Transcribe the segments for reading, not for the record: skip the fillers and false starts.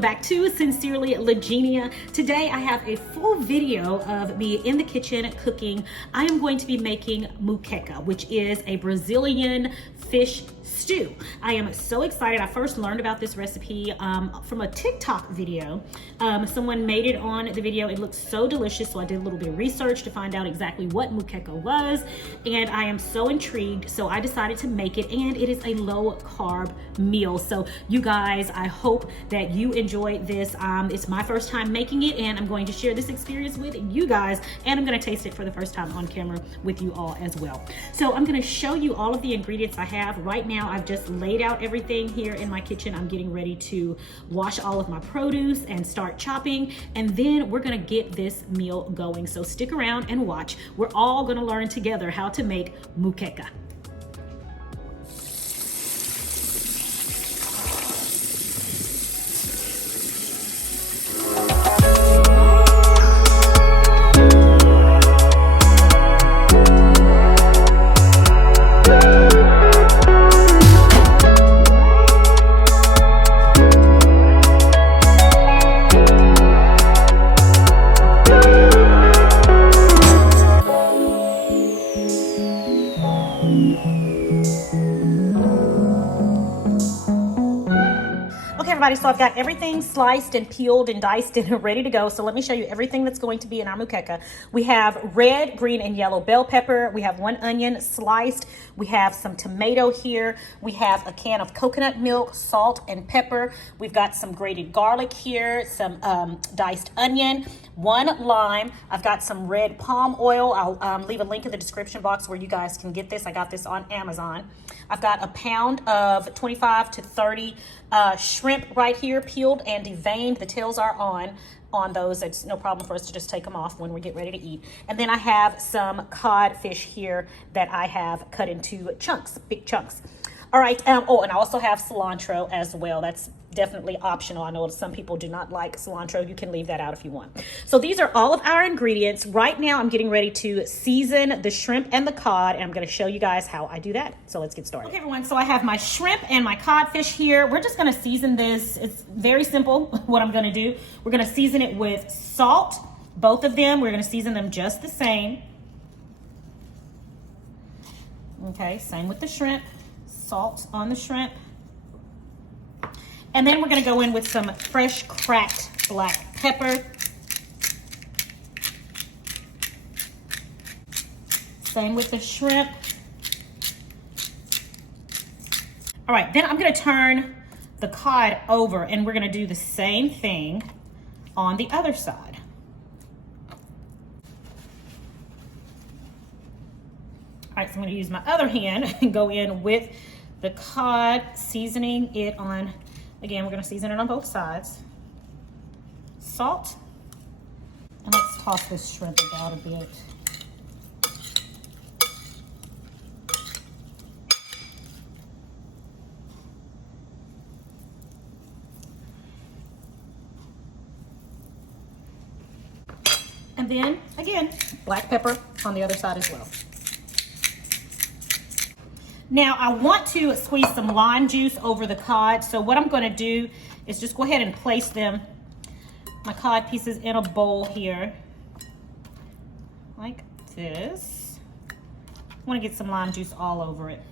welcome back to Sincerely Legenia. Today I have a full video of me in the kitchen cooking. I am going to be making moqueca, which is a Brazilian fish stew. I am so excited. I first learned about this recipe from a TikTok video. Someone made it on the video. It looked so delicious, so I did a little bit of research to find out exactly what moqueca was, and I am so intrigued, so I decided to make it, and it is a low carb meal. So you guys, I hope that you enjoy this. It's my first time making it, and I'm going to share this experience with you guys, and I'm going to taste it for the first time on camera with you all as well. So I'm going to show you all of the ingredients I have right now. I've just laid out everything here in my kitchen. I'm getting ready to wash all of my produce and start chopping, and then we're gonna get this meal going. So stick around and watch. We're all gonna learn together how to make moqueca. So I've got everything sliced and peeled and diced and ready to go. So let me show you everything that's going to be in our moqueca. We have red, green, and yellow bell pepper. We have 1 onion sliced. We have some tomato here. We have a can of coconut milk, salt, and pepper. We've got some grated garlic here, some diced onion, 1 lime. I've got some red palm oil. I'll leave a link in the description box where you guys can get this. I got this on Amazon. I've got a pound of 25 to 30 shrimp right here, peeled and deveined. The tails are on those. It's no problem for us to just take them off when we get ready to eat. And then I have some codfish here that I have cut into chunks, big chunks. All right, oh, and I also have cilantro as well. That's definitely optional. I know some people do not like cilantro. You can leave that out if you want. So these are all of our ingredients. Right now, I'm getting ready to season the shrimp and the cod, and I'm gonna show you guys how I do that. So let's get started. Okay, everyone, so I have my shrimp and my codfish here. We're just gonna season this. It's very simple what I'm gonna do. We're gonna season it with salt, both of them. We're gonna season them just the same. Okay, same with the shrimp. Salt on the shrimp. And then we're gonna go in with some fresh cracked black pepper. Same with the shrimp. All right, then I'm gonna turn the cod over and we're gonna do the same thing on the other side. All right, so I'm gonna use my other hand and go in with the cod, seasoning it on, again, we're gonna season it on both sides. Salt, and let's toss this shrimp about a bit. And then, again, black pepper on the other side as well. Now I want to squeeze some lime juice over the cod. So what I'm gonna do is just go ahead and place them, my cod pieces, in a bowl here, like this. I wanna get some lime juice all over it.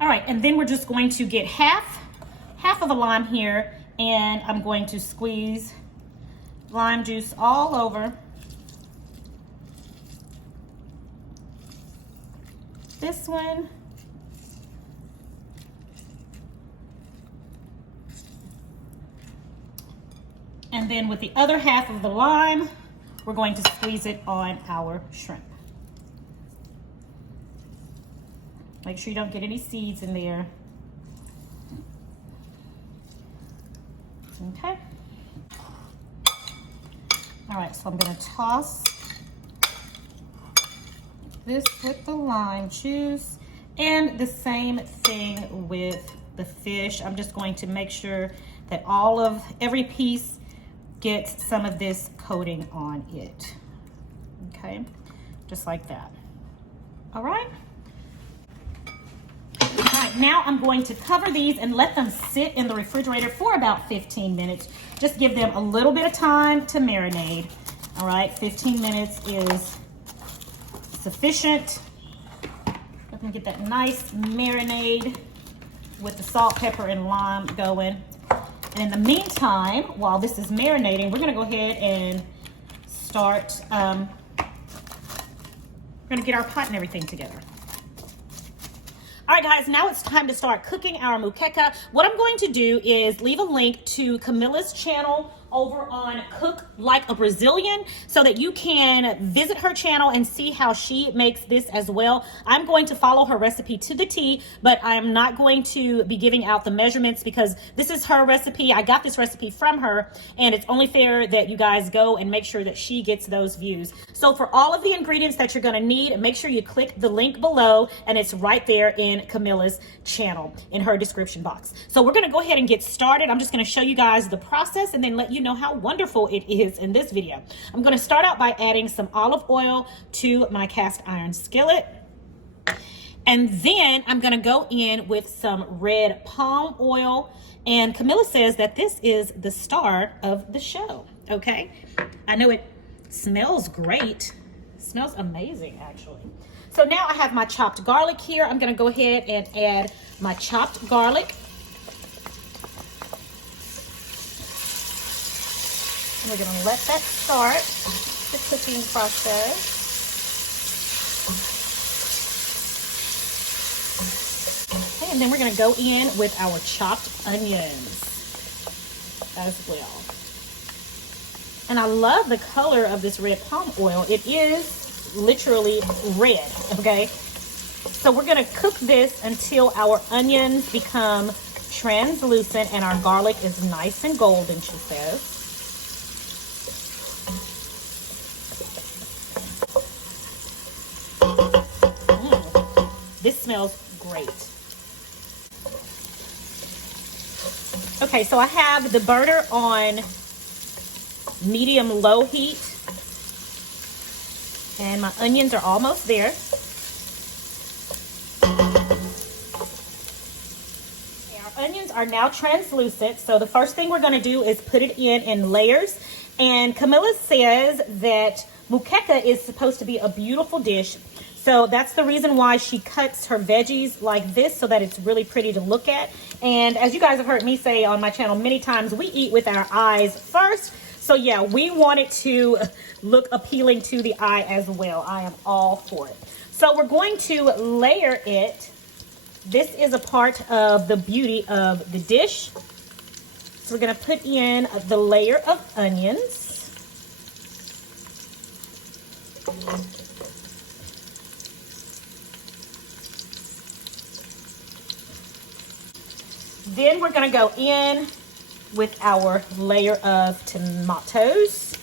All right, and then we're just going to get half of a lime here, and I'm going to squeeze lime juice all over this one. And then with the other half of the lime, we're going to squeeze it on our shrimp. Make sure you don't get any seeds in there. Okay. All right, so I'm gonna toss this with the lime juice, and the same thing with the fish. I'm just going to make sure that every piece gets some of this coating on it. Okay, just like that. All right. All right, now I'm going to cover these and let them sit in the refrigerator for about 15 minutes. Just give them a little bit of time to marinate. All right, 15 minutes is sufficient. Let me get that nice marinade with the salt, pepper, and lime going. And in the meantime, while this is marinating, we're gonna go ahead and start, we're gonna get our pot and everything together. All right, guys, now it's time to start cooking our moqueca. What I'm going to do is leave a link to Camilla's channel over on Cook Like a Brazilian so that you can visit her channel and see how she makes this as well. I'm going to follow her recipe to the T, but I am not going to be giving out the measurements because this is her recipe. I got this recipe from her, and it's only fair that you guys go and make sure that she gets those views. So for all of the ingredients that you're gonna need, make sure you click the link below, and it's right there in Camilla's channel in her description box. So we're gonna go ahead and get started. I'm just gonna show you guys the process and then let you know how wonderful it is in this video. I'm going to start out by adding some olive oil to my cast iron skillet. And then I'm going to go in with some red palm oil. And Camilla says that this is the star of the show. Okay. I know it smells great. It smells amazing, actually. So now I have my chopped garlic here. I'm going to go ahead and add my chopped garlic. And we're going to let that start the cooking process. Okay, and then we're going to go in with our chopped onions as well. And I love the color of this red palm oil. It is literally red, okay? So we're going to cook this until our onions become translucent and our garlic is nice and golden, she says. This smells great. Okay, so I have the burner on medium-low heat. And my onions are almost there. Okay, our onions are now translucent. So the first thing we're going to do is put it in layers. And Camilla says that moqueca is supposed to be a beautiful dish. So that's the reason why she cuts her veggies like this so that it's really pretty to look at. And as you guys have heard me say on my channel many times, we eat with our eyes first. So yeah, we want it to look appealing to the eye as well. I am all for it. So we're going to layer it. This is a part of the beauty of the dish. So we're going to put in the layer of onions. Then we're going to go in with our layer of tomatoes.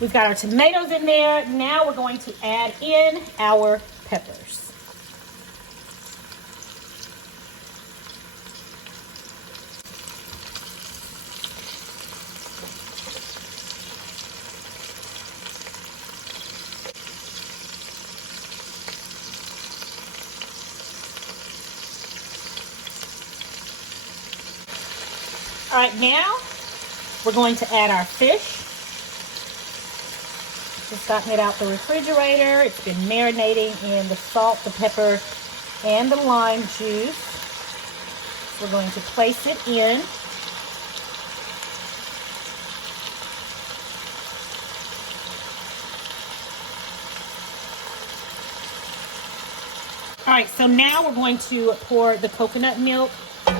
We've got our tomatoes in there. Now we're going to add in our peppers. All right, now we're going to add our fish. Just gotten it out the refrigerator. It's been marinating in the salt, the pepper, and the lime juice. We're going to place it in. All right, so now we're going to pour the coconut milk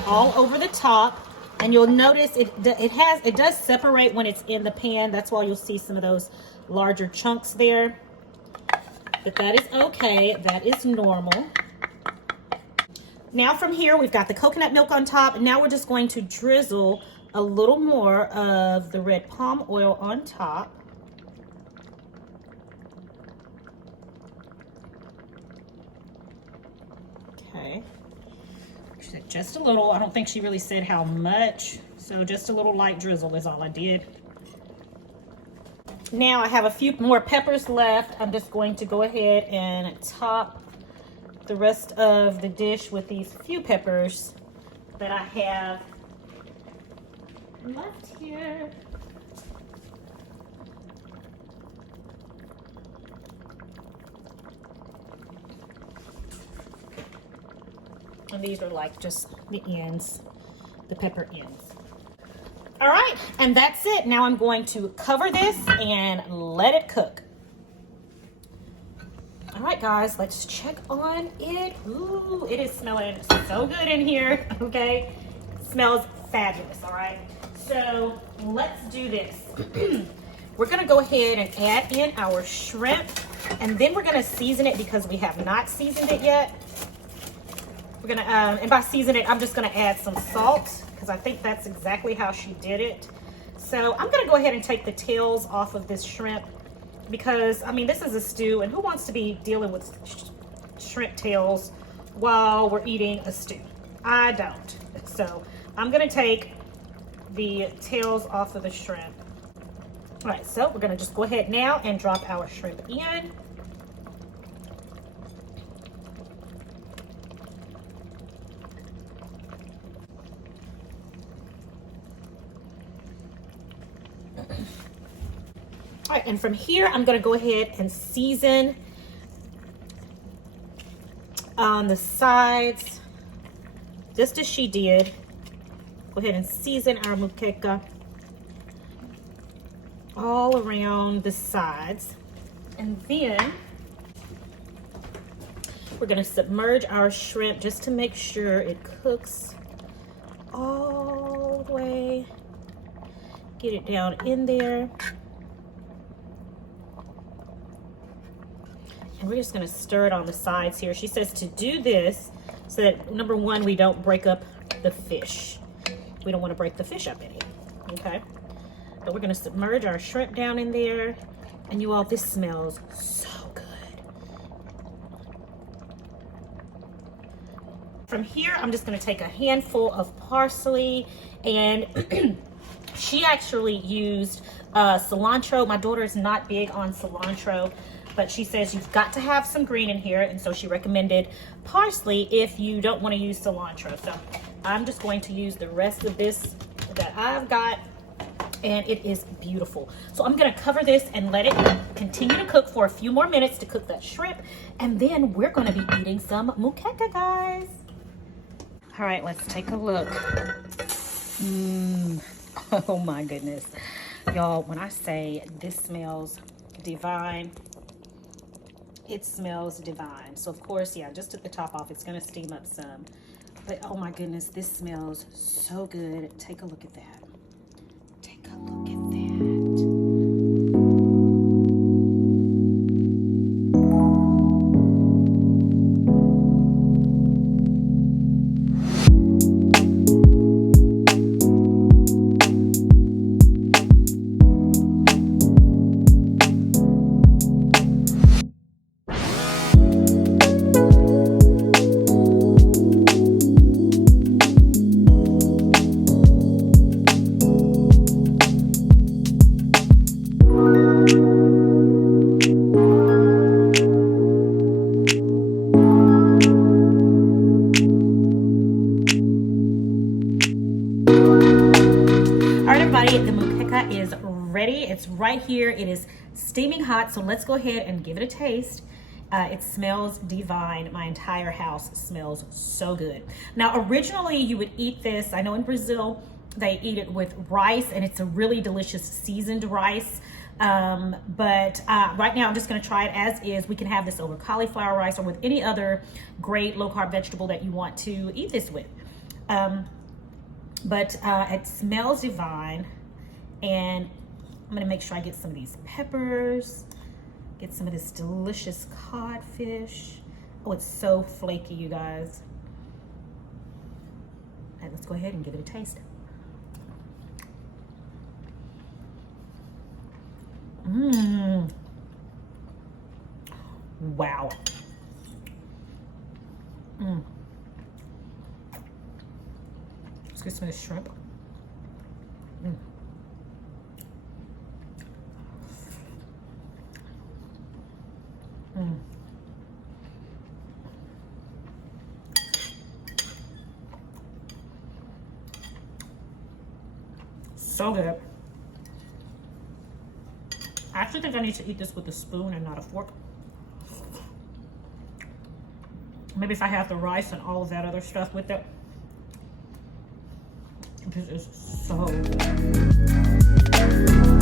all over the top. And you'll notice it does separate when it's in the pan. That's why you'll see some of those larger chunks there. But that is okay. That is normal. Now from here, we've got the coconut milk on top. And now we're just going to drizzle a little more of the red palm oil on top. Okay. Just a little. I don't think she really said how much. So just a little light drizzle is all I did. Now I have a few more peppers left. I'm just going to go ahead and top the rest of the dish with these few peppers that I have left here. And these are like just the ends, the pepper ends. All right, and that's it. Now I'm going to cover this and let it cook. All right, guys, let's check on it. Ooh, it is smelling so good in here, okay? It smells fabulous, all right? So let's do this. We're gonna go ahead and add in our shrimp, and then we're gonna season it because we have not seasoned it yet. We're gonna, and by season it, I'm just gonna add some salt because I think that's exactly how she did it. So I'm gonna go ahead and take the tails off of this shrimp because, I mean, this is a stew, and who wants to be dealing with shrimp tails while we're eating a stew? I don't. So I'm gonna take the tails off of the shrimp. All right, so we're gonna just go ahead now and drop our shrimp in. All right, and from here, I'm gonna go ahead and season on the sides, just as she did. Go ahead and season our moqueca all around the sides. And then we're gonna submerge our shrimp just to make sure it cooks all the way. Get it down in there. And we're just gonna stir it on the sides here. She says to do this so that, number one, we don't break up the fish. We don't wanna break the fish up any, okay? But we're gonna submerge our shrimp down in there. And you all, this smells so good. From here, I'm just gonna take a handful of parsley, and she actually used cilantro. My daughter is not big on cilantro, but she says you've got to have some green in here, and so she recommended parsley if you don't want to use cilantro. So I'm just going to use the rest of this that I've got, and it is beautiful. So I'm gonna cover this and let it continue to cook for a few more minutes to cook that shrimp, and then we're gonna be eating some moqueca, guys. All right, let's take a look. Oh my goodness. Y'all, when I say this smells divine, it smells divine. So of course, yeah, just took the top off. It's gonna steam up some. But oh my goodness, this smells so good. Take a look at that. Take a look at that. The moqueca is ready. It's right here. It is steaming hot, so let's go ahead and give it a taste. It smells divine. My entire house smells so good. Now, originally you would eat this, I know in Brazil, they eat it with rice, and it's a really delicious seasoned rice. But right now I'm just gonna try it as is. We can have this over cauliflower rice or with any other great low-carb vegetable that you want to eat this with. But it smells divine, and I'm gonna make sure I get some of these peppers, get some of this delicious codfish. Oh, it's so flaky, you guys. All right, let's go ahead and give it a taste. Wow. Get some of this shrimp. So good. I actually think I need to eat this with a spoon and not a fork. Maybe if I have the rice and all of that other stuff with it. This is so good.